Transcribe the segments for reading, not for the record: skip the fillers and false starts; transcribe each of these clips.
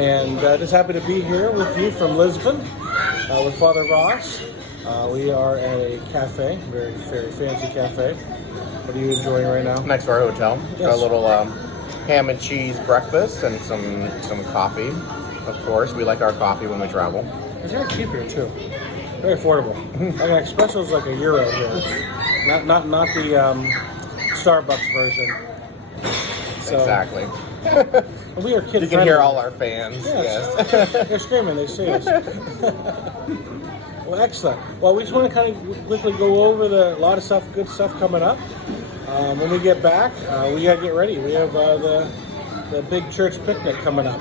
And just happy to be here with you from Lisbon with Father Ross. We are at a cafe, very, very fancy cafe. What are you enjoying right now? Next to our hotel. Yes. Got a little ham and cheese breakfast and some coffee. Of course, we like our coffee when we travel. It's very cheap here too. Very affordable. Like an espresso is like €1 here. Not the Starbucks version. So, Exactly. we are kid You can hear all our fans. Yes. They're screaming. They see us. Well, excellent. Well, we just want to kind of quickly go over a lot of stuff, good stuff coming up. When we get back, we got to get ready. We have the big church picnic coming up.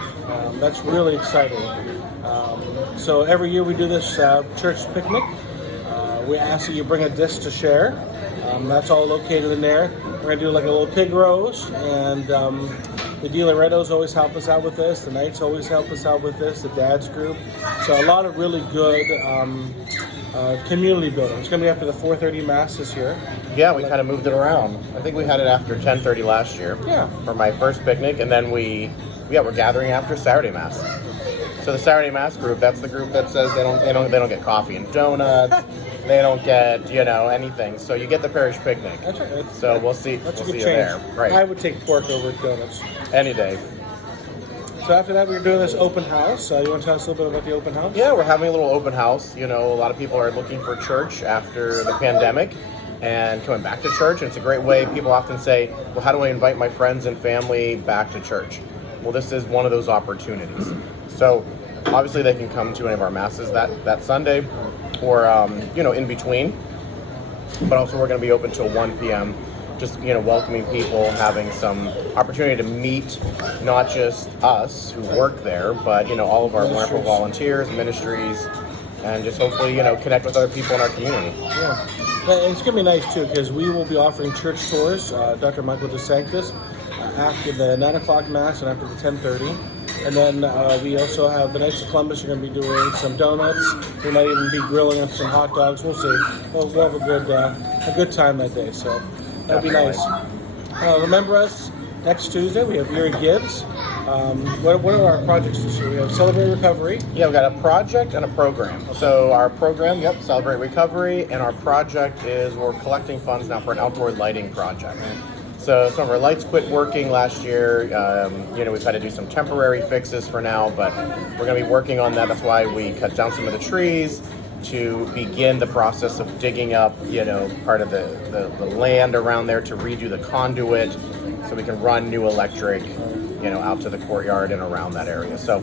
That's really exciting. So every year we do this church picnic. We ask that you bring a dish to share. That's all located in there. We're going to do like a little pig roast, and the Di Loretos always help us out with this. The Knights always help us out with this. The Dads group. So a lot of really good community building. It's going to be after the 4:30 Mass this year. Yeah, we kind of moved it around. I think we had it after 10:30 last year. Yeah. For my first picnic, and then we're gathering after Saturday Mass. So the Saturday Mass group, that's the group that says they don't get coffee and donuts. They don't get, anything. So you get the parish picnic. That's right. So we'll see. That's We'll a good see change. you there. Right. I would take pork over donuts. Any day. So after that, we're doing this open house. You want to tell us a little bit about the open house? Yeah, we're having a little open house. A lot of people are looking for church after the pandemic and coming back to church. And it's a great way. People often say, well, how do I invite my friends and family back to church? Well, this is one of those opportunities. So obviously they can come to any of our masses that Sunday or, in between. But also we're going to be open till 1 p.m. Just, welcoming people, having some opportunity to meet not just us who work there, but, all of our wonderful volunteers, ministries, and just hopefully, connect with other people in our community. Yeah. And it's going to be nice, too, because we will be offering church tours, Dr. Michael DeSanctis, after the 9 o'clock Mass and after the 10:30. And then we also have the Knights of Columbus are going to be doing some donuts. We might even be grilling up some hot dogs. We'll see. We'll have a good time that day. So that'll be nice. Remember us next Tuesday. We have Erie Gives. What are our projects this year? We have Celebrate Recovery. Yeah, we've got a project and a program. So our program, Celebrate Recovery, and our project is we're collecting funds now for an outdoor lighting project. So some of our lights quit working last year. We've had to do some temporary fixes for now, but we're going to be working on that. That's why we cut down some of the trees to begin the process of digging up, part of the land around there to redo the conduit so we can run new electric, out to the courtyard and around that area. So,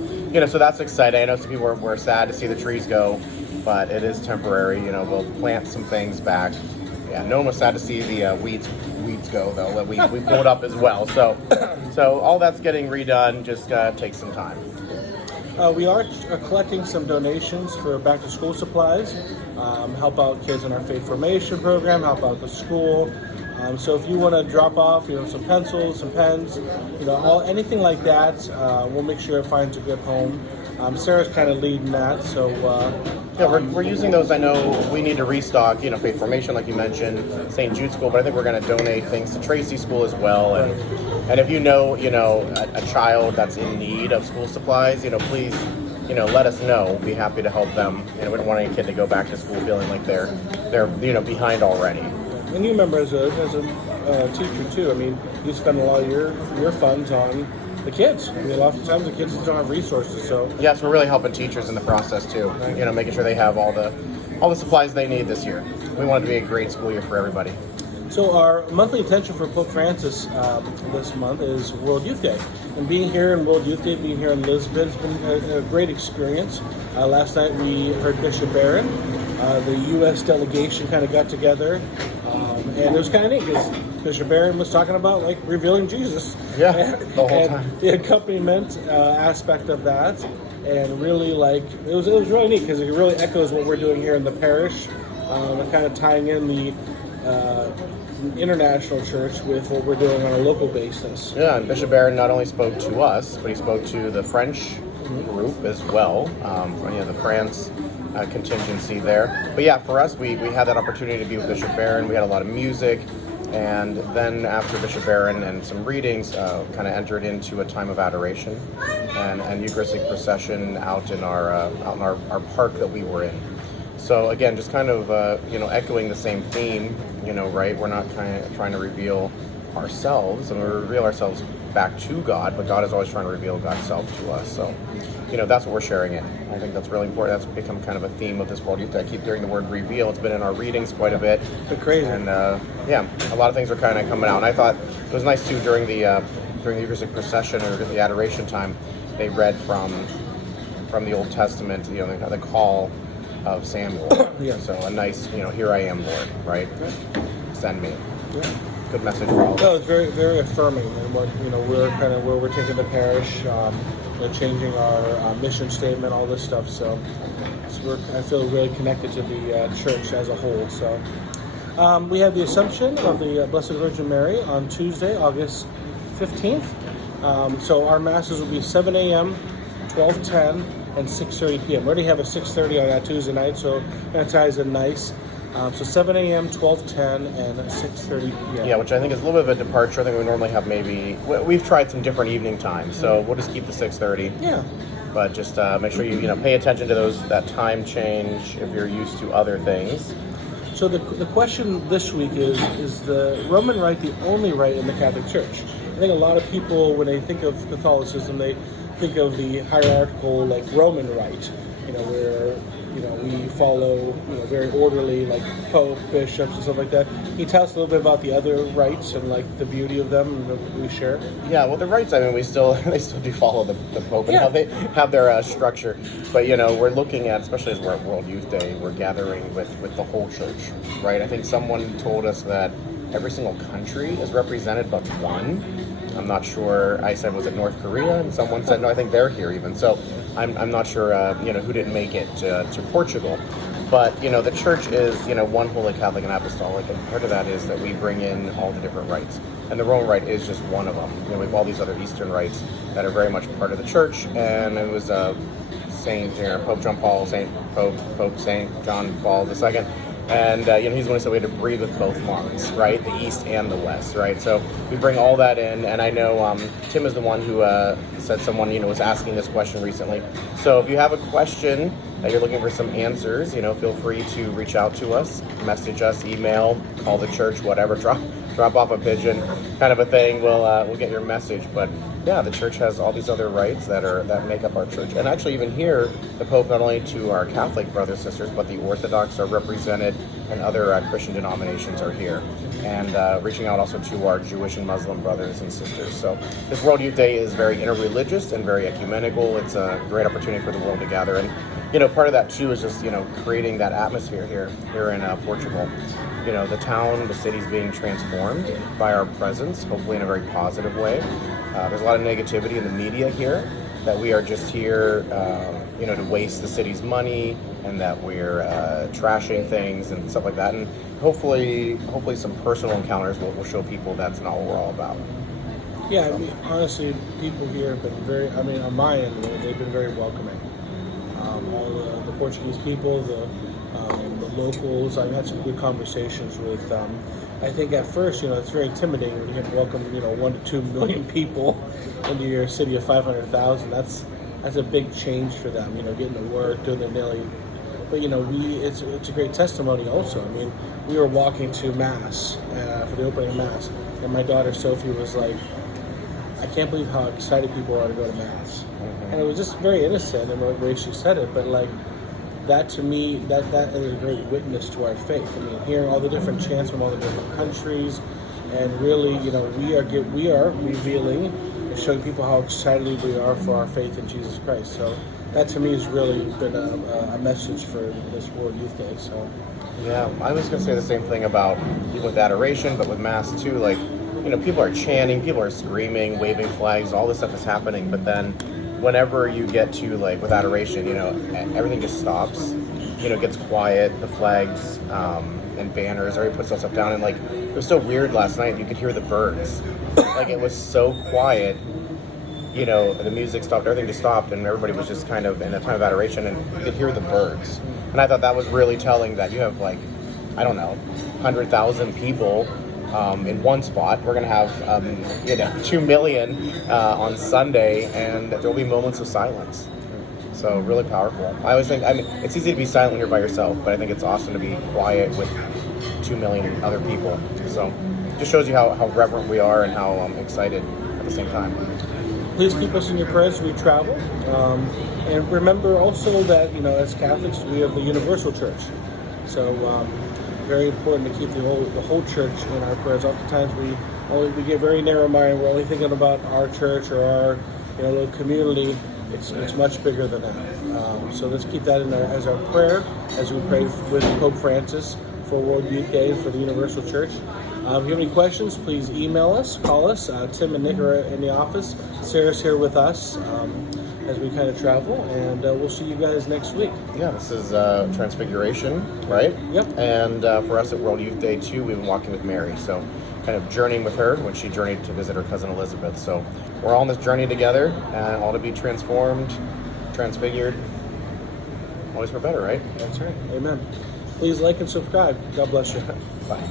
so that's exciting. I know some people were sad to see the trees go, but it is temporary. We'll plant some things back. Yeah, no one was sad to see the weeds go, though. We pulled up as well. So all that's getting redone. Just takes some time. We are collecting some donations for back-to-school supplies, help out kids in our faith formation program, help out the school. So if you want to drop off, some pencils, some pens, anything like that, we'll make sure it finds a good home. Sarah's kind of leading that, so... we're using those. I know we need to restock, faith formation, like you mentioned, St. Jude School, but I think we're going to donate things to Tracy School as well. And if you know, a child that's in need of school supplies, please, let us know. We'll be happy to help them. We don't want any kid to go back to school feeling like they're behind already. And you remember as a teacher too, you spend a lot of your funds on the kids. A lot of times the kids don't have resources, so... Yes, we're really helping teachers in the process too. Making sure they have all the supplies they need this year. We want it to be a great school year for everybody. So our monthly intention for Pope Francis this month is World Youth Day. And being here in World Youth Day, being here in Lisbon, it's been a great experience. Last night we heard Bishop Barron. The U.S. delegation kind of got together. And it was kind of neat because Bishop Barron was talking about revealing Jesus. Yeah, the whole time. The accompaniment aspect of that, and really it was really neat because it really echoes what we're doing here in the parish, and kind of tying in the international church with what we're doing on a local basis. Yeah, and Bishop Barron not only spoke to us, but he spoke to the French group as well. The France contingency there. But yeah, for us, we had that opportunity to be with Bishop Barron. We had a lot of music And then after Bishop Barron and some readings, kind of entered into a time of adoration and Eucharistic procession out in our park that we were in. So again, just kind of echoing the same theme, right? We're not kind of trying to reveal ourselves, and we reveal ourselves back to God, but God is always trying to reveal God's self to us. So, that's what we're sharing in. I think that's really important. That's become kind of a theme of this World Youth Day. I keep hearing the word reveal. It's been in our readings quite a bit. It's crazy. And a lot of things are kind of coming out. And I thought it was nice too during the Eucharistic procession or the adoration time, they read from the Old Testament, the call of Samuel. Yeah. So a nice, here I am, Lord, right? Send me. Yeah. Good message for all of us. No, it's very, very affirming, and what we're kind of where we're taking the parish, changing our mission statement, all this stuff. So I feel really connected to the church as a whole. So we have the Assumption of the Blessed Virgin Mary on Tuesday, August 15th. So our masses will be 7 a.m., 12:10, and 6:30 p.m. We already have a 6:30 on that Tuesday night, so that ties in nice. So 7 a.m., 12:10, and 6:30 p.m. Yeah, which I think is a little bit of a departure. I think we normally have we've tried some different evening times, so we'll just keep the 6:30. Yeah. But just make sure you pay attention to that time change if you're used to other things. So the question this week is the Roman Rite the only rite in the Catholic Church? I think a lot of people, when they think of Catholicism, they think of the hierarchical, like Roman Rite, where we follow, very orderly, like Pope, bishops, and stuff like that. Can you tell us a little bit about the other rites and like the beauty of them and what we share? Yeah, well, the rites, I mean, they still do follow the Pope and how they have their structure. But we're looking at, especially as we're at World Youth Day, we're gathering with the whole church, right? I think someone told us that every single country is represented but one. I'm not sure. I said, was it North Korea? And someone said, no, I think they're here even. So I'm not sure, who didn't make it to Portugal. But, the church is, one Holy Catholic and Apostolic, and part of that is that we bring in all the different rites. And the Roman Rite is just one of them. We have all these other Eastern rites that are very much part of the church, and it was Pope John Paul, Pope St. John Paul II. And, he's the one who said we had to breathe with both lungs, right? The East and the West, right? So we bring all that in. And I know Tim is the one who said someone, was asking this question recently. So if you have a question that you're looking for some answers, feel free to reach out to us, message us, email, call the church, whatever, drop off a pigeon kind of a thing. We'll get your message. But yeah, the church has all these other rites that make up our church. And actually even here, the Pope, not only to our Catholic brothers and sisters, but the Orthodox are represented, and other Christian denominations are here. And reaching out also to our Jewish and Muslim brothers and sisters. So this World Youth Day is very interreligious and very ecumenical. It's a great opportunity for the world to gather. And part of that too is just creating that atmosphere here in Portugal. The town, the city's being transformed by our presence, hopefully in a very positive way. There's a lot of negativity in the media here, that we are just here, to waste the city's money, and that we're trashing things and stuff like that. And hopefully some personal encounters will show people that's not what we're all about. Yeah, I mean, honestly, people here have been very, on my end, they've been very welcoming. All the Portuguese people, the locals, I've had some good conversations with. I think at first, it's very intimidating when you have to welcome, 1 to 2 million people into your city of 500,000. That's a big change for them, getting to work, doing their daily. But it's a great testimony also. I mean, we were walking to Mass for the opening Mass, and my daughter Sophie was like, I can't believe how excited people are to go to Mass. Mm-hmm. And it was just very innocent in the way she said it, but like, that to me, that is a great witness to our faith. I mean, hearing all the different chants from all the different countries, and really, we are revealing and showing people how excited we are for our faith in Jesus Christ. So that to me has really been a message for this World Youth Day. So yeah, I was going to say the same thing about even with adoration, but with Mass too. Like, people are chanting, people are screaming, waving flags, all this stuff is happening, but then whenever you get to like with adoration, everything just stops, gets quiet, the flags and banners, everybody puts stuff down, and like it was so weird last night, you could hear the birds. Like it was so quiet, the music stopped, everything just stopped, and everybody was just kind of in a time of adoration, and you could hear the birds. And I thought that was really telling that you have like, I don't know, 100,000 people in one spot. We're going to have 2 million on Sunday, and there will be moments of silence. So really powerful. I always think, it's easy to be silent when you're by yourself, but I think it's awesome to be quiet with 2 million other people. So it just shows you how reverent we are and how excited at the same time. Please keep us in your prayers as we travel. And remember also that, as Catholics, we have the universal church. So very important to keep the whole church in our prayers. Oftentimes we get very narrow-minded. We're only thinking about our church or our little community. It's much bigger than that. So let's keep that as our prayer as we pray with Pope Francis for World Youth Day and for the Universal Church. If you have any questions, please email us, call us. Tim and Nick are in the office. Sarah's here with us as we kind of travel, and we'll see you guys next week. Yeah, this is Transfiguration, right? Yep. And for us at World Youth Day 2, we've been walking with Mary. So kind of journeying with her when she journeyed to visit her cousin Elizabeth. So we're all on this journey together, and all to be transformed, transfigured, always for better, right? That's right. Amen. Please like and subscribe. God bless you. Bye.